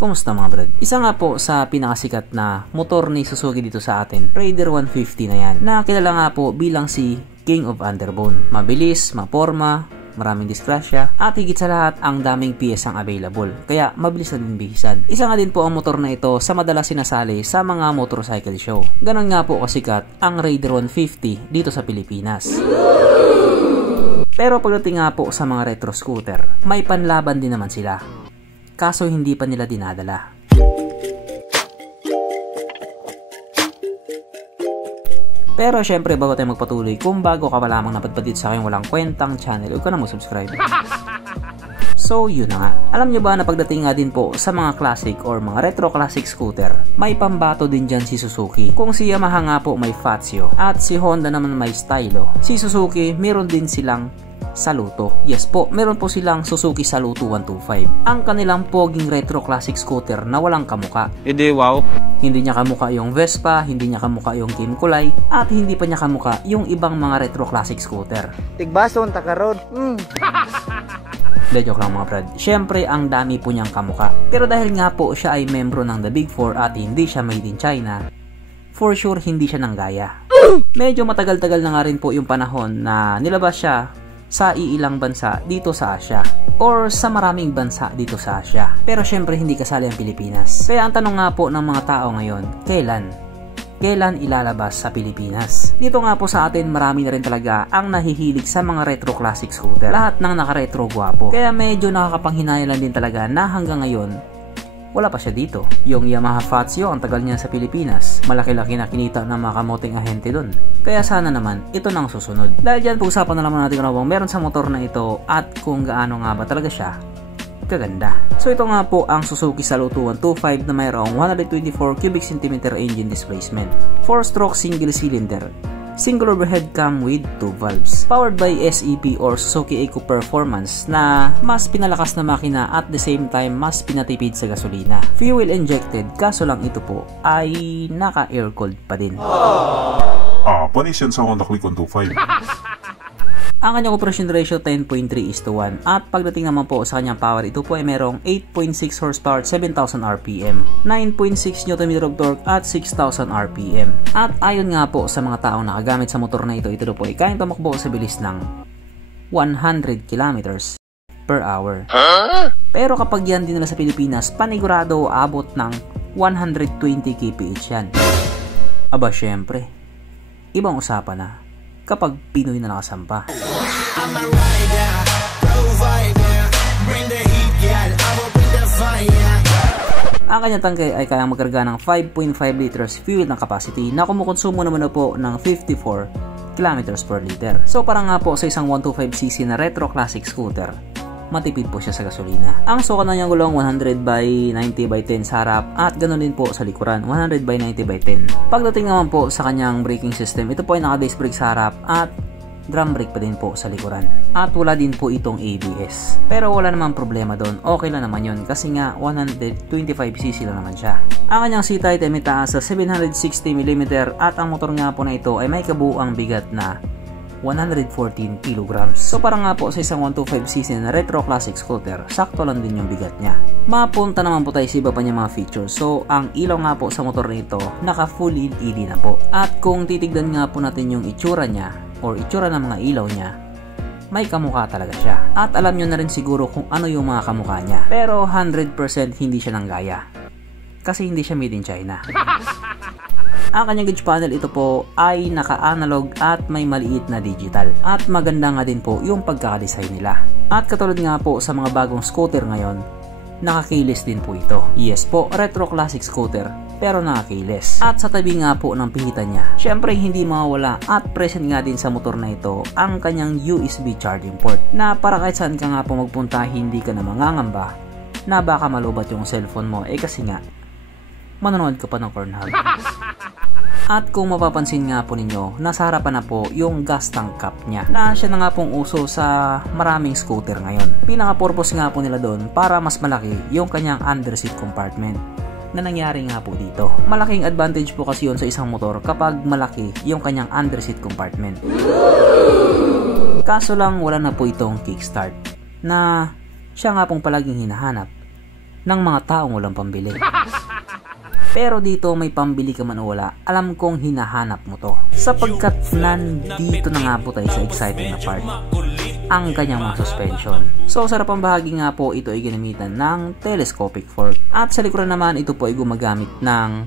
Kumusta mga brad? Isa nga po sa pinakasikat na motor ni Suzuki dito sa atin, Raider 150 na yan, na kilala nga po bilang si King of Underbone. Mabilis, maporma, maraming disgrasya, at higit sa lahat ang daming piyesang available, kaya mabilis na din bihisan. Isa nga din po ang motor na ito sa madalas sinasali sa mga motorcycle show. Ganon nga po kasikat ang Raider 150 dito sa Pilipinas. Pero pagdating nga po sa mga retro scooter, may panlaban din naman sila, kaso hindi pa nila dinadala. Pero syempre, bago tayo magpatuloy, kung bago ka pa lamang napadpad dito sa aking walang kwentang channel, huwag ka na mag-subscribe. So yun na nga, alam nyo ba na pagdating nga din po sa mga classic or mga retro classic scooter, may pambato din dyan si Suzuki. Kung si Yamaha nga po may Fazio at si Honda naman may Stylo, si Suzuki meron din silang Saluto. Yes po, meron po silang Suzuki Saluto 125. Ang kanilang poging retro classic scooter na walang kamuka. Hindi, wow. Hindi niya kamuka yung Vespa, hindi niya kamuka yung Kim Kulay, at hindi pa niya kamuka yung ibang mga retro classic scooter. Tigbason, takarod. De, joke lang mga brad. Syempre, ang dami po niyang kamuka. Pero dahil nga po siya ay membro ng The Big Four at hindi siya made in China, for sure hindi siya nanggaya. Medyo matagal-tagal na nga rin po yung panahon na nilabas siya sa iilang bansa dito sa Asia or sa maraming bansa dito sa Asia. Pero syempre hindi kasali ang Pilipinas. Kaya ang tanong nga po ng mga tao ngayon, kailan ilalabas sa Pilipinas? Dito nga po sa atin marami na rin talaga ang nahihilig sa mga retro classic scooter. Lahat ng naka-retro gwapo. Kaya medyo nakakapanghinayang din talaga na hanggang ngayon wala pa siya dito. Yung Yamaha Fazio, ang tagal niya sa Pilipinas. Malaki-laki na kinita ng mga kamoting ahente dun. Kaya sana naman, ito nang susunod. Dahil dyan, pag-usapan na naman natin kung ano bang meron sa motor na ito at kung gaano nga ba talaga siya kaganda. So ito nga po ang Suzuki Saluto 125 na mayroong 124 cubic centimeter engine displacement. 4-stroke single cylinder. Single overhead cam with 2 valves. Powered by SEP or Suzuki Eco Performance na mas pinalakas na makina at the same time mas pinatipid sa gasolina. Fuel injected, kaso lang ito po ay naka-air cooled pa din. Panis yan sa Honda Click 125. Ang kanyang operation ratio 10.3:1 at pagdating naman po sa kanyang power, ito po ay merong 8.6 horsepower at 7,000 RPM, 9.6 Nm of torque at 6,000 RPM. At ayon nga po sa mga taong nakagamit sa motor na ito po ay kayang tumakbo sa bilis ng 100 km per hour. Pero kapag yan din nila sa Pilipinas, panigurado abot ng 120 kph yan. Aba syempre, ibang usapan na kapag Pinoy na nakasampa. Ang kanyang tangke ay kayang magkarga ng 5.5 liters fuel ng capacity na kumukonsumo naman na po ng 54 km per liter. So parang nga po sa isang 125cc na retro classic scooter, matipid po siya sa gasolina. Ang sukat na niyang gulong 100/90/10 sa harap at ganoon din po sa likuran, 100/90/10. Pagdating naman po sa kanyang braking system, ito po ay naka-disc brake sa harap at drum brake pa din po sa likuran. At wala din po itong ABS. Pero wala namang problema doon. Okay lang naman yun kasi nga 125cc lang naman siya. Ang kanyang seat height ay may taas sa 760mm at ang motor nga po na ito ay may kabuuang bigat na 114 kg. So parang nga po sa isang 125cc na retro classic scooter, sakto lang din yung bigat niya. Mapunta naman po tayo sa iba pa niya mga features. So ang ilaw nga po sa motor nito, naka full LED na po. At kung titignan nga po natin yung itsura niya or itsura ng mga ilaw niya, may kamukha talaga siya. At alam nyo na rin siguro kung ano yung mga kamukha niya. Pero 100% hindi siya nanggaya. Kasi hindi siya made in China. Ang kanyang gauge panel ito po ay naka-analog at may maliit na digital. At maganda nga din po yung pagkakadesign nila. At katulad nga po sa mga bagong scooter ngayon, nakakilis din po ito. Yes po, retro classic scooter, pero nakakilis. At sa tabi nga po ng pihitan niya, syempre hindi mawawala at present nga din sa motor na ito ang kanyang USB charging port. Na para kahit saan ka nga po magpunta, hindi ka na mangangamba na baka malubat yung cellphone mo kasi nga manonood ka pa ng Pornhub. At kung mapapansin nga po ninyo, nasa harapan na po yung gas tank cap niya na siya na nga pong uso sa maraming scooter ngayon. Pinaka-purpose nga po nila doon para mas malaki yung kanyang underseat compartment na nangyari nga po dito. Malaking advantage po kasi yun sa isang motor kapag malaki yung kanyang underseat compartment. Kaso lang wala na po itong kickstart na siya nga pong palaging hinahanap ng mga taong walang pambili. Pero dito may pambili ka man o wala, alam kong hinahanap mo to. Sapagkat nandito na nga po tayo sa exciting na part, ang kanyang mga suspension. So sa harapang bahagi nga po, ito ay ginamitan ng telescopic fork. At sa likuran naman, ito po ay gumagamit ng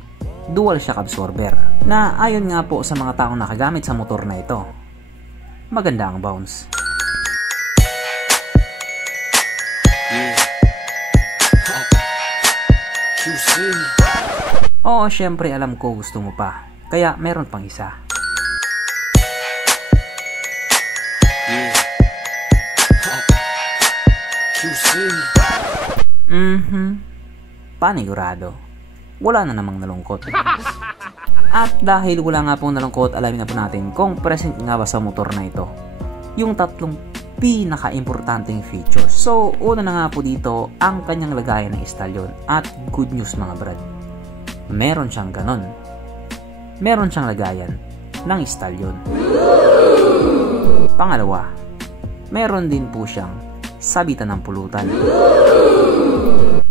dual shock absorber, na ayon nga po sa mga taong nakagamit sa motor na ito, maganda ang bounce. Oo, syempre alam ko gusto mo pa, kaya meron pang isa. Panigurado, wala na namang nalungkot. At dahil wala nga pong nalungkot, alamin na po natin kung present nga ba sa motor na ito yung tatlong pinaka-importanting features. So, una na nga po dito, ang kanyang lagayan ng istalyon. At good news mga brad, meron siyang ganon. Meron siyang lagayan ng istalyon. Pangalawa, meron din po siyang sabitan ng pulutan.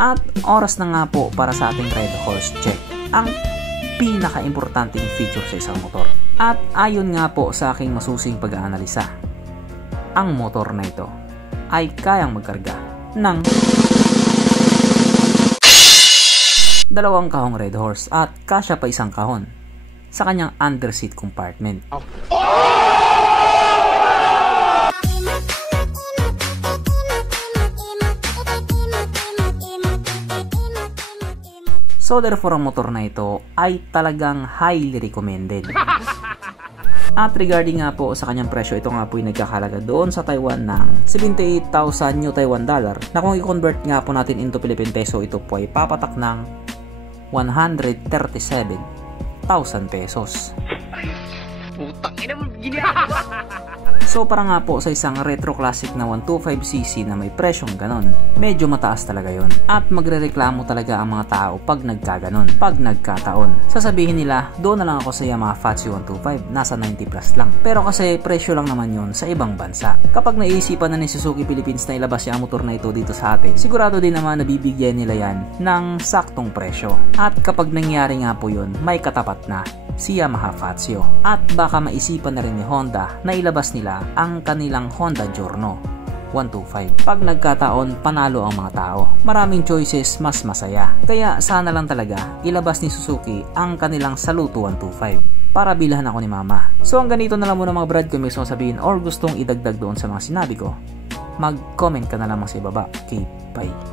At oras na nga po para sa ating Red Horse check, ang pinaka-importanting feature sa isang motor. At ayon nga po sa aking masusing pag-aanalisa, ang motor na ito ay kayang magkarga ng 2 kahong Red Horse at kasya pa 1 kahon sa kanyang underseat compartment. So therefore, ang motor na ito ay talagang highly recommended. At regarding nga po sa kanyang presyo, ito nga po ay nagkakalaga doon sa Taiwan ng 78,000 New Taiwan dollar, na kung i-convert nga po natin into Philippine peso, ito po ay papatak ng 137,000 pesos. Putang ina mo, So para nga po sa isang retro classic na 125cc na may presyong ganon, medyo mataas talaga yon. At magrereklamo talaga ang mga tao pag nagkaganon, pag nagkataon. Sasabihin nila, doon na lang ako sa Yamaha Fatsu 125, nasa 90 plus lang. Pero kasi presyo lang naman yon sa ibang bansa. Kapag naisipan na ni Suzuki Philippines na ilabas yung motor na ito dito sa atin, sigurado din naman nabibigyan nila yan ng saktong presyo. At kapag nangyari nga po yun, may katapat na si Yamaha Fatsu. At baka maisipan na rin ni Honda na ilabas nila ang kanilang Honda Giorno 125. Pag nagkataon, panalo ang mga tao. Maraming choices, mas masaya. Kaya sana lang talaga ilabas ni Suzuki ang kanilang Saluto 125 para bilhan ako ni Mama. So hanggang dito na lang muna mga brad. Kung may gusto sabihin or gustong idagdag doon sa mga sinabi ko, mag-comment ka na lamang sa ibaba. Okay, bye.